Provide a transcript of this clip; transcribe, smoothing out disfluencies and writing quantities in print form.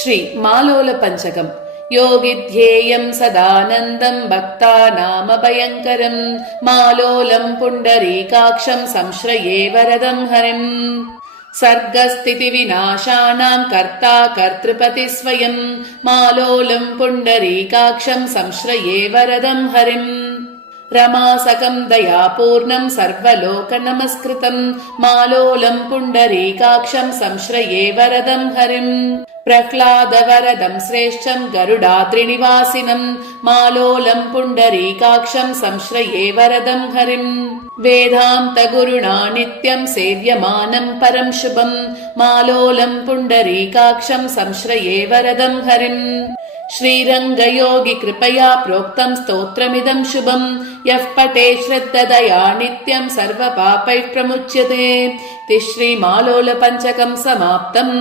श्री मालोल पंचकम् योगिध्येयं सदानन्दं भक्तानामभयङ्करं मालोलं पुण्डरीकाक्षं संश्रये वरदं हरिम् सर्गस्थितिविनाशानां कर्ता कर्तृपति स्वयं मालोलं पुण्डरीकाक्षं संश्रये वरदं हरिम् रमासकं दयापूर्णं सर्वलोकनमस्कृतं मालोलं पुण्डरीकाक्षं संश्रये वरदं हरिम् प्रह्लादवरदं श्रेष्ठं गरुडाद्रिनिवासिनं मालोलं पुण्डरीकाक्षं संश्रये वरदं हरिम् वेदान्तगुरुणा नित्यं सेव्यमानं परं शुभं मालोलं पुण्डरीकाक्षं संश्रये वरदं हरिम् श्रीरङ्गयोगि कृपया प्रोक्तं स्तोत्रमिदं शुभं यः पठे श्रद्धया नित्यं सर्वपापैः प्रमुच्यते श्रीमालोल पंचकं समाप्तम्।